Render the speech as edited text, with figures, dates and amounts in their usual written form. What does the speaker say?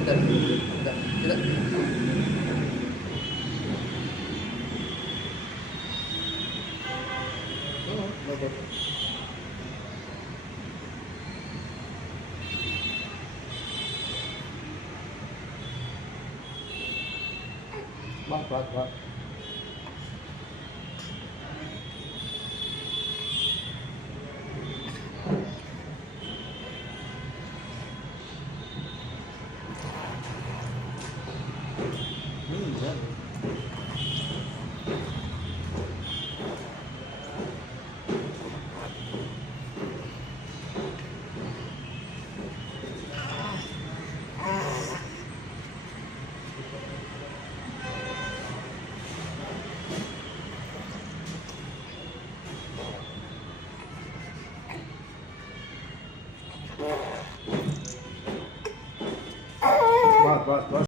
Tidak, tidak, tidak. Bagus. Bang, kuat, kuat. Ya. Kuat, kuat, kuat.